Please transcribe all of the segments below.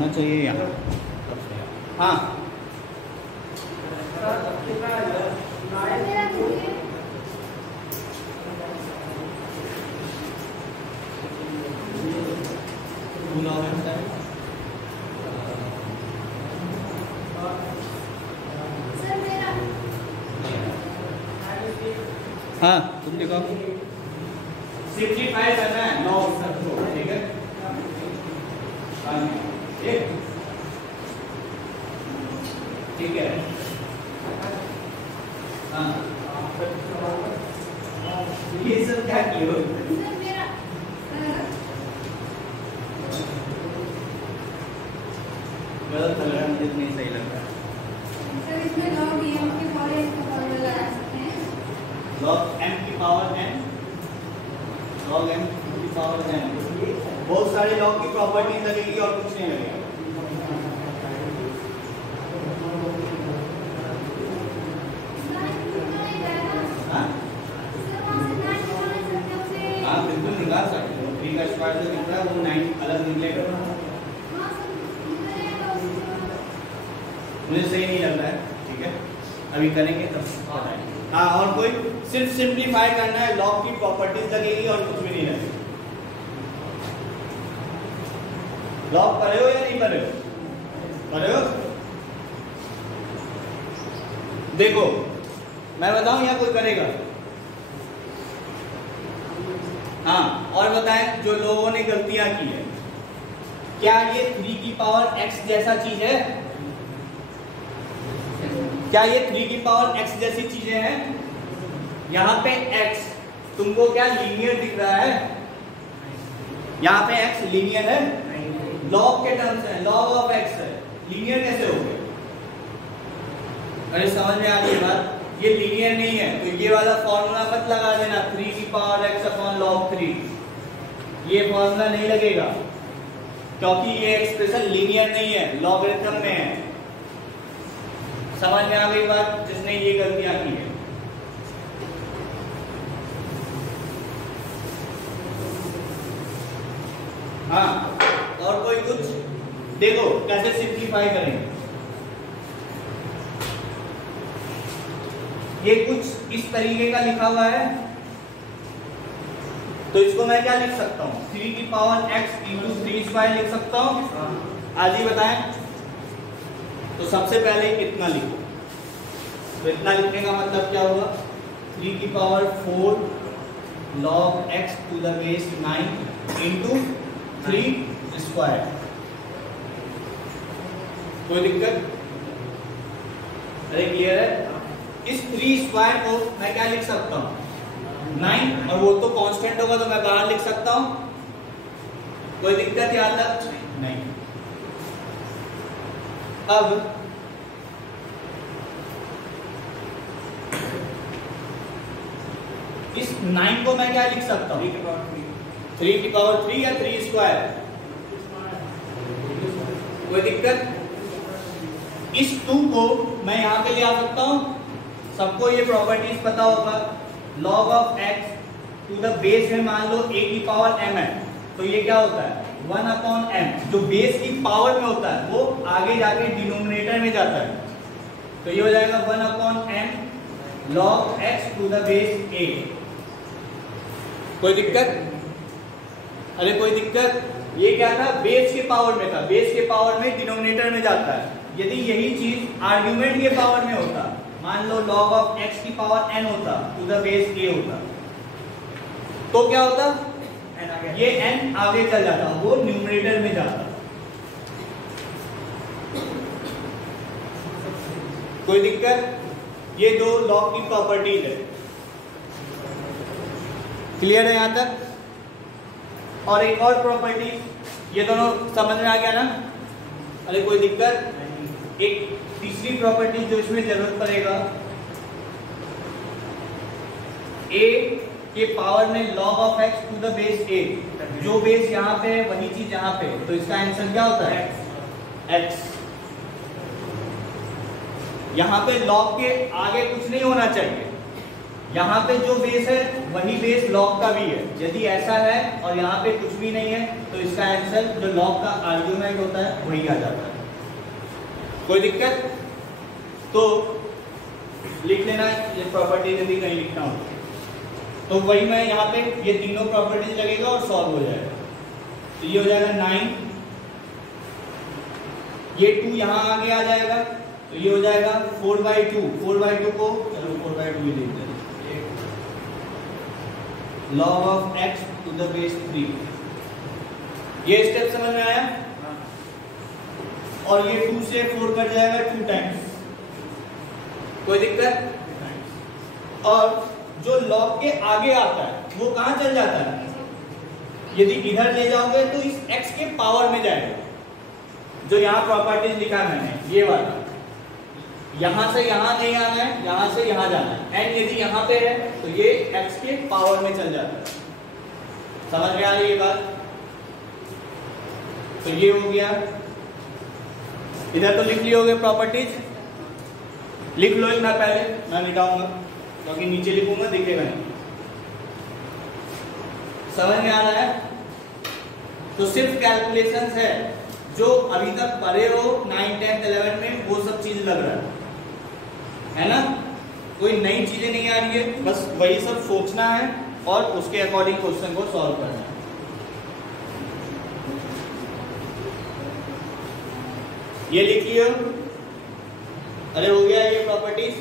होना चाहिए यहाँ। हाँ हाँ तुम देखो सिंप्लीफाई करना है लॉग सबको, ठीक है। ठीक है हाँ ये सब क्या किए हो? गलत लग रहा है मुझे, नहीं सही लग रहा है। सर इसमें लॉग m की पावर n का फॉर्मूला लगा सकते हैं। लॉग m की पावर n, लॉग m की पावर n, बहुत सारे लॉग की प्रॉपर्टी लगेगी और कुछ नहीं लगेगा। हाँ बिल्कुल निकाल सकते हो, 3 का स्क्वायर जो निकला वो 9 अलग निकलेगा। मुझे सही नहीं लग रहा है, ठीक है अभी करेंगे तब। हाँ और कोई सिर्फ सिंप्लीफाई करना है, लॉग की प्रॉपर्टीज लगेगी और कुछ भी नहीं लगेगा। लॉग पढ़े हो या नहीं पढ़े हो? पढ़े हो? देखो मैं बताऊं या कोई करेगा? हाँ और बताएं जो लोगों ने गलतियां की है, क्या ये 3 की पावर x जैसा चीज है? क्या ये 3 की पावर x जैसी चीजें हैं? यहाँ पे x तुमको क्या लीनियर दिख रहा है? यहाँ पे x लीनियर है, लॉग के टर्म्स है, लॉग ऑफ x है, लीनियर कैसे हो गया? अरे समझ में आ गई बात? ये लीनियर नहीं है तो ये वाला फॉर्मूला मत लगा देना 3 की पावर x अपॉन लॉग 3, ये फॉर्मूला नहीं लगेगा क्योंकि ये एक्सप्रेशन लीनियर नहीं है, लॉगरिथम में है। समझ में आ गई बात जिसने ये गलतियां की है? हाँ और कोई कुछ? देखो कैसे सिंप्लीफाई करेंगे। ये कुछ इस तरीके का लिखा हुआ है तो इसको मैं क्या लिख सकता हूँ? 3 की पावर x इंटू 3 स्क्वायर लिख सकता हूँ। आज ही बताएं। तो सबसे पहले इतना लिखो, तो इतना लिखने का मतलब क्या होगा? 3 की power 4 log x to the base 9 into 3 square. कोई दिक्कत? अरे क्लियर है? इस 3 स्क्वायर को मैं क्या लिख सकता हूँ? 9, और वो तो कांस्टेंट होगा तो मैं बाहर लिख सकता हूँ। कोई दिक्कत यहाँ तक? नहीं। अब इस 9 को मैं क्या लिख सकता हूँ? 3 की पावर 3 या 3 स्क्वायर। कोई दिक्कत? इस 2 को मैं यहाँ पे ले आ सकता हूँ। सबको ये प्रॉपर्टीज पता होगा, log of x to the base में मान लो a की पावर m है तो ये क्या होता है? 1 अपॉन m, जो बेस की पावर में होता है वो आगे जाके डिनोमिनेटर में जाता है तो ये हो जाएगा 1 upon m log x to the base a। कोई दिक्कत? अरे कोई दिक्कत? ये क्या था? बेस के पावर में था, बेस के पावर में डिनोमिनेटर में जाता है। यदि यही चीज आर्ग्यूमेंट के पावर में होता, मान लो log ऑफ x की पावर n होता टू द बेस a होता तो क्या होता? ये n आगे चल जाता, वो न्यूमरेटर में जाता। कोई दिक्कत? ये दो log की प्रॉपर्टीज है। क्लियर है यहां तक? और एक और प्रॉपर्टी, ये दोनों समझ में आ गया ना? अरे कोई दिक्कत? एक तीसरी प्रॉपर्टी जो इसमें जरूरत पड़ेगा, a के पावर में log of x to the base a, जो बेस यहाँ पे है वही चीज यहाँ पे, तो इसका आंसर क्या होता है? x। यहाँ पे log के आगे कुछ नहीं होना चाहिए, यहाँ पे जो बेस है वही बेस लॉग का भी है। यदि ऐसा है और यहाँ पे कुछ भी नहीं है तो इसका आंसर जो लॉग का आर्ग्यूमेंट होता है वही आ जाता है। कोई दिक्कत? तो लिख लेना ये प्रॉपर्टी यदि कहीं लिखना हो तो वही मैं यहाँ पे ये तीनों प्रॉपर्टीज लगेगा और सॉल्व हो जाएगा। तो ये हो जाएगा 9, ये 2 यहाँ आगे आ जाएगा तो ये हो जाएगा 4/2। 4/2 को चलो 4/2 ही लिख देते हैं। log of x to the base 3। ये स्टेप समझ में आया? और ये 2 से 4 कट जाएगा 2 टाइम्स। कोई दिक्कत? और जो लॉग के आगे आता है वो कहां चल जाता है? यदि इधर ले जाओगे तो इस x के पावर में जाएगा। जो यहाँ प्रॉपर्टीज लिखा मैंने ये वाला, यहां से यहां नहीं आना है, यहां से यहां जाना है। एंड यदि यहां पे है तो ये x के पावर में चल जाता है। समझ में आ रही है बात? तो ये हो गया। इधर तो लिख लिए होगे प्रॉपर्टीज, लिख लो इतना पहले, मैं मिटाऊंगा क्योंकि नीचे लिखूंगा दिखेगा नहीं। समझ में आ रहा है? तो सिर्फ कैलकुलेशंस है जो अभी तक पढ़े हो 9, 10, 11 में, वो सब चीज लग रहा है ना? कोई नई चीजें नहीं आ रही है, बस वही सब सोचना है और उसके अकॉर्डिंग क्वेश्चन को सॉल्व करना है। ये लिख लियो। अरे हो गया ये प्रॉपर्टीज।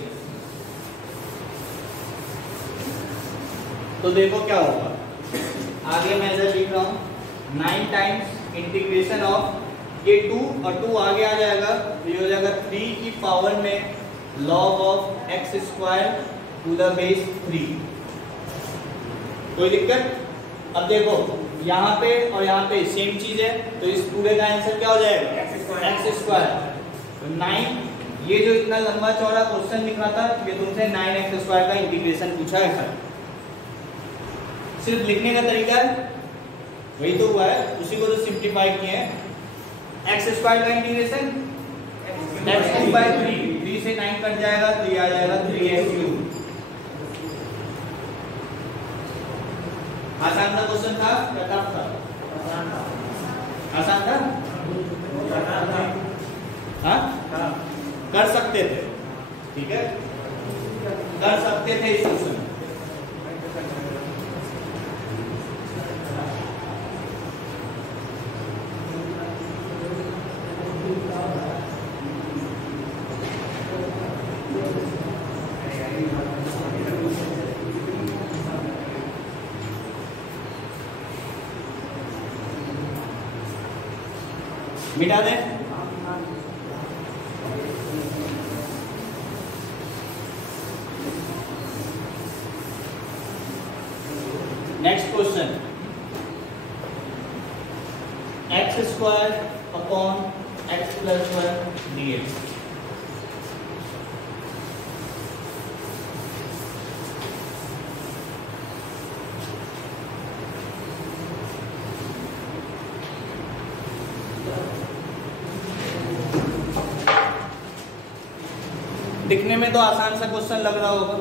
तो देखो क्या होगा आगे, मैं इधर लिख रहा हूं 9 टाइम्स इंटीग्रेशन ऑफ ये 2 और 2 आगे आ जाएगा तो ये हो जाएगा 3 की पावर में log of x square to the base 3। कोई दिक्कत? अब देखो यहाँ पे और यहाँ पे सेम चीज है तो इस पूरे का आंसर क्या हो जाएगा? X square. तो 9, ये जो इतना लंबा चौड़ा क्वेश्चन लिखा था ये तुमसे 9x² का इंटीग्रेशन पूछा है सर। सिर्फ लिखने का तरीका है वही तो हुआ है, उसी को तो सिंप्लीफाई किए हैं। x² का इंटीग्रेशन x3/3, 3 से 9 कट जाएगा तो ये आ जाएगा 3x3। आसान सा क्वेश्चन था या टफ था? आसान था? हाँ, कर सकते थे, ठीक है, कर सकते थे इस क्वेश्चन। मिटा दें। Next question, x² upon x+1 dx। दिखने में तो आसान सा क्वेश्चन लग रहा होगा।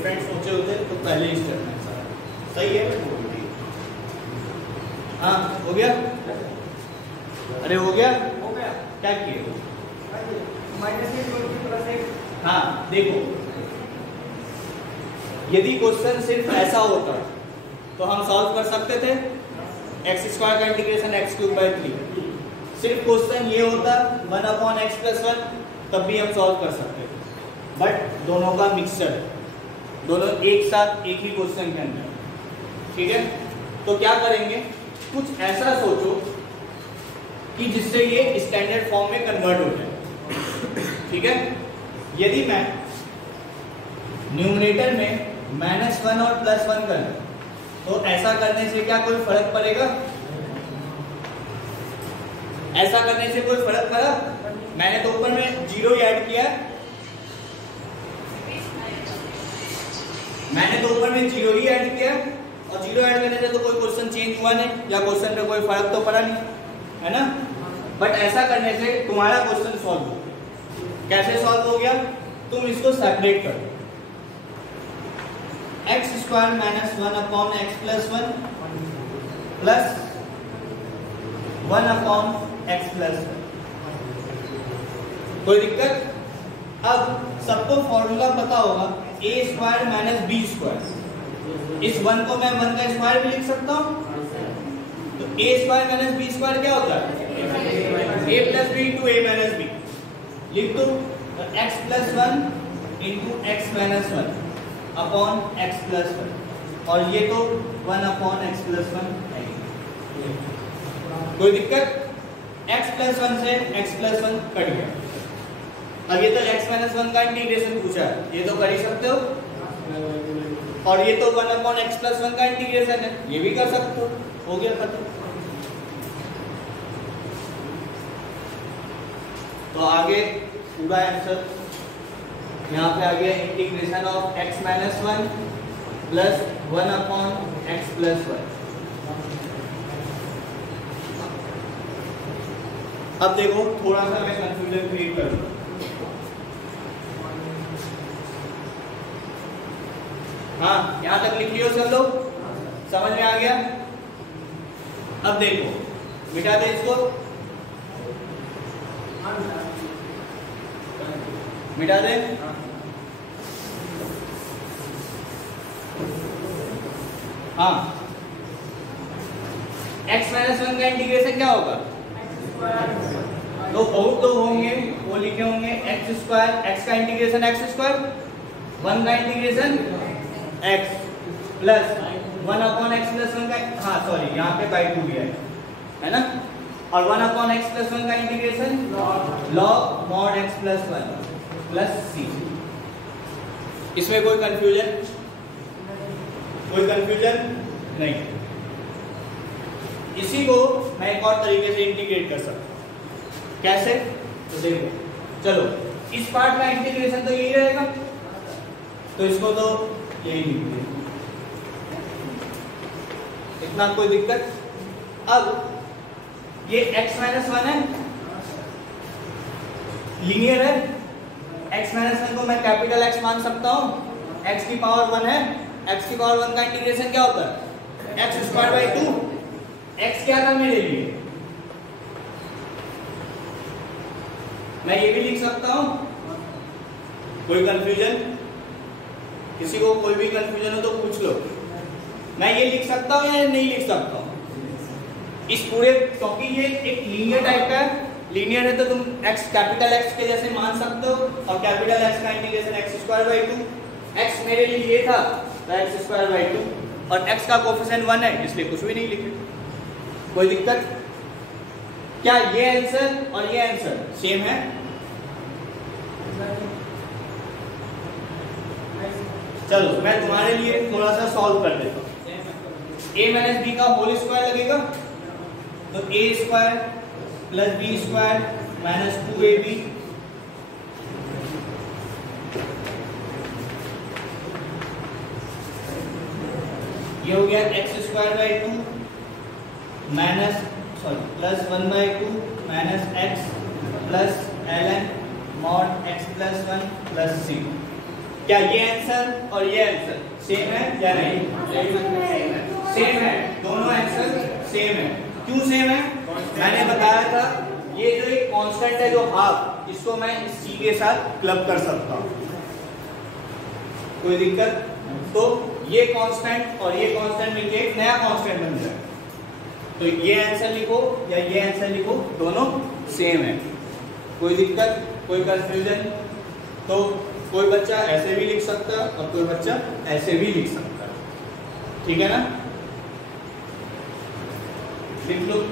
डिफरेंट सोचे होते तो पहले ही स्टेप में सारा सही है। हाँ हो गया, अरे हो गया क्या किए? हाँ देखो, यदि क्वेश्चन सिर्फ ऐसा होता तो हम सॉल्व कर सकते थे x स्क्वायर का इंटीग्रेशन x³/3। सिर्फ क्वेश्चन ये होता 1/x+1 तब भी हम सॉल्व कर सकते थे, बट दोनों का मिक्सचर, दोनों एक साथ एक ही क्वेश्चन के अंदर, ठीक है। तो क्या करेंगे, कुछ ऐसा सोचो कि जिससे ये स्टैंडर्ड फॉर्म में कन्वर्ट हो जाए, ठीक है। यदि मैं न्यूमरेटर में -1 और +1 करूं तो ऐसा करने से क्या कोई फर्क पड़ेगा? ऐसा करने से कोई फर्क पड़ा? मैंने तो ऊपर में 0 ही ऐड किया, मैंने तो ऊपर में 0 ही ऐड किया, और 0 ऐड करने से तो कोई क्वेश्चन चेंज हुआ नहीं, या क्वेश्चन पे कोई फर्क तो पड़ा नहीं, है ना। बट ऐसा करने से तुम्हारा क्वेश्चन सॉल्व हो गया। कैसे सॉल्व हो गया? तुम इसको सेपरेट करो, x² - 1/x+1 प्लस 1/x+1। कोई दिक्कत? अब सबको फॉर्मूला पता होगा a² - b²। इस 1 को मैं 1 का स्क्वायर भी लिख सकता हूं, तो a² - b² क्या होता है? a + b × a - b लिख दो, x+1 × x-1 अपॉन x+1, और ये तो 1/x+1 है। कोई दिक्कत? x+1 से x+1 कट गया। अब ये तो x-1 का इंटीग्रेशन पूछा है, ये तो कर ही सकते हो, और ये तो 1/x+1 का इंटीग्रेशन है, ये भी कर सकते हो गया खत्म। तो आगे पूरा आंसर यहाँ पे आ गया, integration of x-1 plus 1/x+1। अब देखो थोड़ा सा मैं कंफ्यूजन क्रिएट करूंगा। हाँ यहां तक लिख लियो सब लोग, समझ में आ गया? अब देखो, मिटा दे इसको, मिटा दे। हाँ, x-1 का इंटीग्रेशन क्या होगा? तो बहुत लोग होंगे वो लिखे होंगे x², x का इंटीग्रेशन x², 1 का इंटीग्रेशन x प्लस 1/x+1 का, हाँ सॉरी यहाँ पे /2 दिया है ना, और 1/x+1 का integration log mod x+1 plus c। इसमें कोई कंफ्यूजन? कोई कंफ्यूजन नहीं। इसी को मैं एक और तरीके से इंटीग्रेट कर सकता हूं। कैसे? तो देखो, चलो इस पार्ट का इंटीग्रेशन तो यही रहेगा, तो इसको तो यही लिख दिया, इतना कोई दिक्कत? अब ये x-1 है, लीनियर है, x-1 को मैं कैपिटल X मान सकता हूं, x⁴ 1 है, x⁴ 1 का इंटीग्रेशन क्या होता है? x²/2। x क्या था मेरे लिए? मैं ये भी लिख सकता हूं। कोई कंफ्यूजन? किसी को कोई भी कंफ्यूजन हो तो पूछ लो। मैं ये लिख सकता हूं या नहीं लिख सकता हूं? इस पूरे, क्योंकि ये एक लीनियर टाइप का है, लीनियर है तो तुम x कैपिटल X के जैसे मान सकते हो, और कैपिटल X का इंटीग्रेशन x²/2। x मेरे लिए ये था तो x²/2, और x का कोफिशिएंट 1 है इसलिए कुछ भी नहीं लिखे। कोई दिक्कत? क्या ये आंसर और ये आंसर सेम है? चलो मैं तुम्हारे लिए थोड़ा सा सॉल्व कर देता हूं। a - b का होल स्क्वायर लगेगा, तो a² + b² - 2ab ये हो गया x²/2 plus 1/2 - x plus ln mod x+1 plus c। क्या ये आंसर और ये आंसर सेम है या नहीं? सेम है, दोनों आंसर सेम है। क्यों सेम है? मैंने बताया था ये जो एक कांस्टेंट है जो हाफ, इसको मैं इस सी के साथ क्लब कर सकता हूं, कोई दिक्कत? तो ये कांस्टेंट और ये कांस्टेंट मिलके एक नया कांस्टेंट बन जाए। तो ये आंसर लिखो या ये आंसर लिखो, दोनों सेम है। कोई दिक्कत, कोई कंफ्यूजन? तो कोई बच्चा ऐसे भी लिख सकता है और कोई बच्चा ऐसे भी लिख सकता है, ठीक है ना? लिख लो।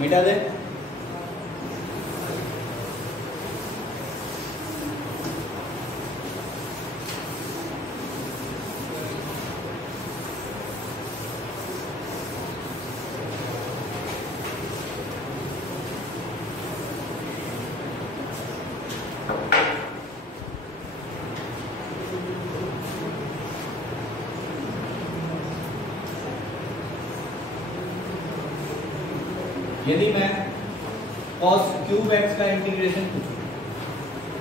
मिटा दे। यदि मैं cos क्यूब x का इंटीग्रेशन पूछूं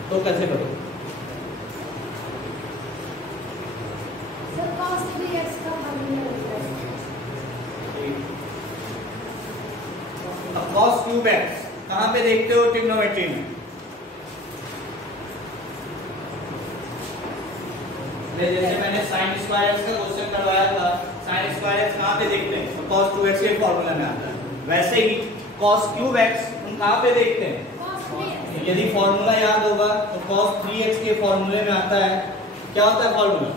तो कैसे करूं? सर cos 3x का फॉर्मूला होता है। अब cos क्यूब x कहां पे देखते हो ट्रिग्नोमेट्री में? जैसे मैंने sin स्क्वायर x का क्वेश्चन करवाया था, sin स्क्वायर x कहां पे देखते हैं? तो cos 2x के फॉर्मूला में आता है। वैसे ही cos क्यूब x हम कहां पे देखते हैं? यदि फॉर्मूला याद होगा तो cos 3x के फॉर्मूले में आता है। क्या होता है formula?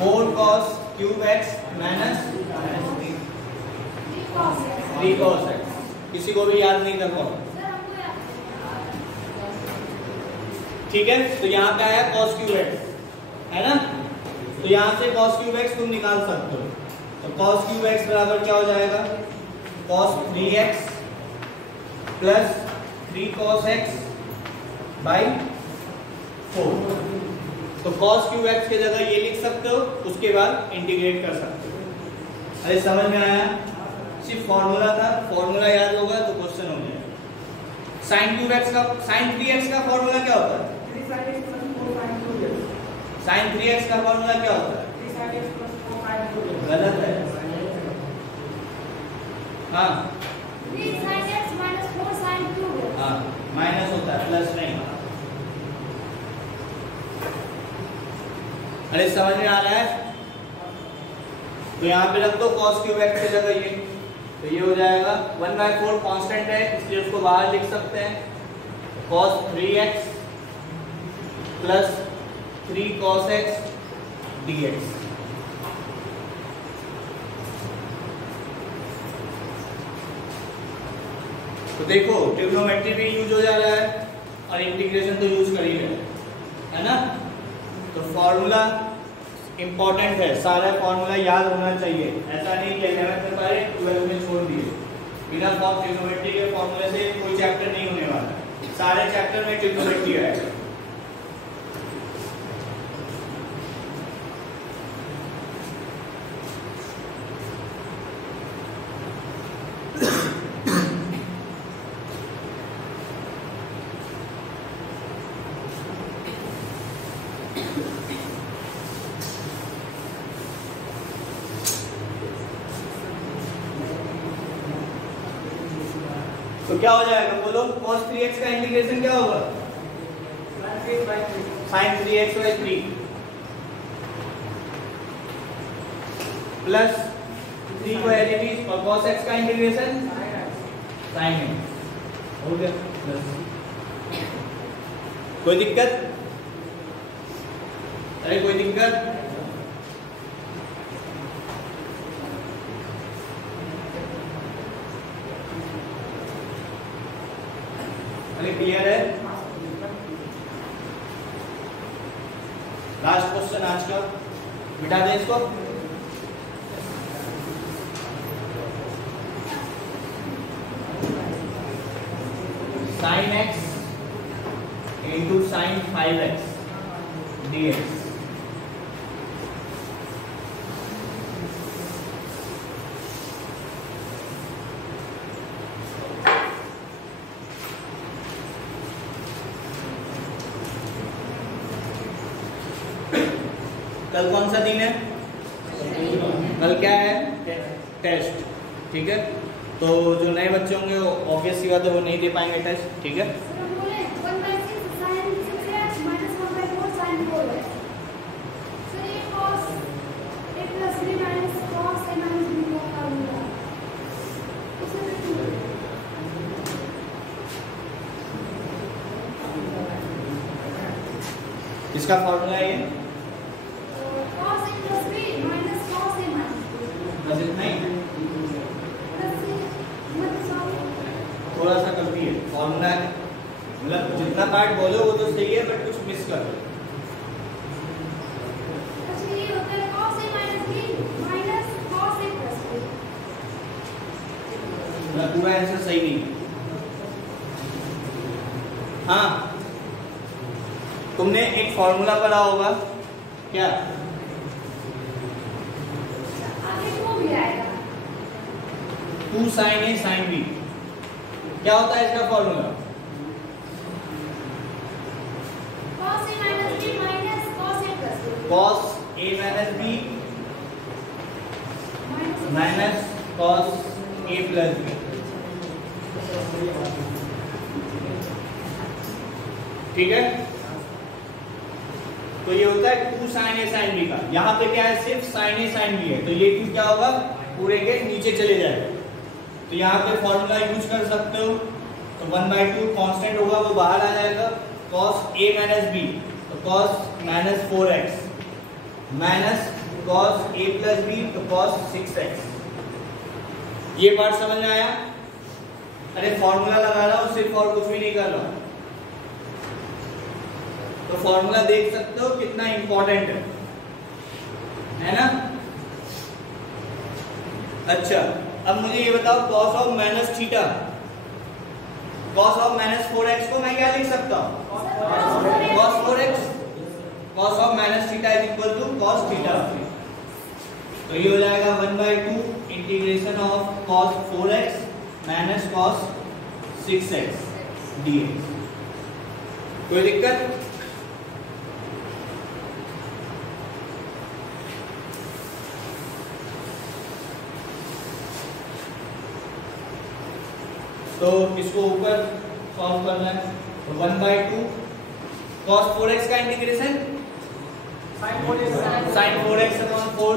4 cos cube x minus 3 cos x। किसी को भी याद नहीं कर पाओ, ठीक है? तो यहाँ पे आया cos क्यूब x, है ना? तो यहाँ से cos क्यूब x तुम निकाल सकते हो। तो cos क्यूब x बराबर क्या हो जाएगा? cos 3x plus 3 cos x by 4। तो cos क्यूब x की जगह ये लिख सकते हो, उसके बाद इंटीग्रेट कर सकते हो। अरे समझ में आया? सिर्फ फॉर्मूला था, फॉर्मूला याद होगा तो क्वेश्चन हो गया। sin क्यूब x का, sin 3x का फॉर्मूला क्या होता है? sin 3x का फॉर्मूला क्या होता है? गलत है। हाँ हाँ, माइनस होता है, प्लस नहीं। अरे समझ में आ रहा है? तो यहाँ पे रख दो cos क्यूब x की जगह ये, तो ये हो जाएगा 1/4 कांस्टेंट है इसलिए उसको बाहर लिख सकते हैं। cos 3x plus 3 cos x dx। तो देखो ट्रिग्नोमेट्री भी यूज हो जा रहा है और इंटीग्रेशन तो यूज कर ही रहे हैं, है ना? तो फॉर्मूला इंपॉर्टेंट है, सारा फॉर्मूला याद होना चाहिए। ऐसा नहीं कि 11th में पढ़े 12th में छोड़ दिए। बिना ट्रिग्नोमेट्री के फॉर्मूले से कोई चैप्टर नहीं होने वाला, सारे चैप्टर में ट्रिग्नोमेट्री आएगा। तो क्या हो जाएगा बोलो? cos 3x का इंटीग्रेशन क्या होगा? sin 3x by 3 प्लस 3 को एलिमिनेट और cos x का इंटीग्रेशन sin x हो गया। कोई दिक्कत? अरे कोई दिक्कत? अरे क्लियर है? लास्ट क्वेश्चन आज का, मिटा दें इसको। sin x into sin 5x dx। कल कौन सा दिन है? कल क्या है? टेस्ट। ठीक है, तो जो नए बच्चे होंगे वो ऑब्वियस सी बात है वो नहीं दे पाएंगे टेस्ट। ठीक है, इसका फॉर्मूला है ये, बस इतना ही। थोड़ा सा गलती है, फॉर्मूला है मतलब जितना पार्ट बोलो वो तो सही है बट कुछ मिस कर दो। मतलब पूरा आंसर सही नहीं है। हाँ, तुमने एक फॉर्मूला पढ़ा होगा क्या? Two sine A sine B, क्या होता है इसका formula? cos A minus B minus cos A plus B cos A minus B minus cos A plus B। ठीक है, तो ये होता है two sine A sine B का। यहाँ पे क्या है? सिर्फ साइन ए साइन बी है, तो ये टू क्या होगा? पूरे के नीचे चले जाएगा। तो यहाँ पे फॉर्मूला यूज कर सकते हो, तो 1/2 कांस्टेंट होगा वो बाहर आ जाएगा। cos A minus B, तो cos minus 4x minus cos A plus B, तो cos 6x। ये बात समझ में आया? अरे फॉर्मूला लगा रहा हूँ सिर्फ, और कुछ भी नहीं कर रहा हूँ। तो फॉर्मूला देख सकते हो कितना इंपॉर्टेंट है ना? अच्छा, अब मुझे ये बताओ cos of minus theta, cos of minus 4x को मैं क्या लिख सकता हूँ? cos 4x, cos of minus theta is equal to cos theta. तो ये हो जाएगा 1/2 integration of cos 4x minus cos 6x dx। कोई दिक्कत? तो इसको ऊपर सॉल्व करना है, तो 1/2 cos 4x का integration sin 4x upon 4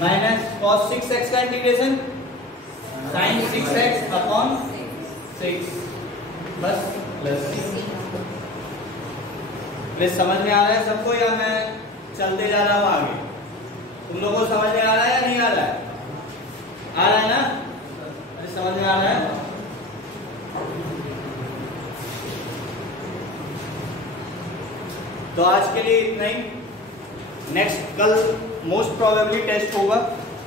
minus cos 6x का इंटीग्रेशन sin 6x अपॉन 6 बस प्लस। प्लीज समझ में आ रहा है सबको या मैं चलते जा रहा हूँ आगे? तुम लोगों को समझ में आ रहा है या नहीं आ रहा है? आ रहा है ना? अरे समझ में आ रहा है? तो आज के लिए इतना ही। नेक्स्ट कल मोस्ट प्रोबेबली टेस्ट होगा,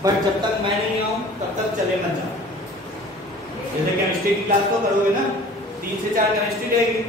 बट जब तक मैं नहीं आऊं तब तक चले मत जाओ। जैसे केमिस्ट्री की क्लास तो करोगे ना, 3 से 4 केमिस्ट्री रहेगी।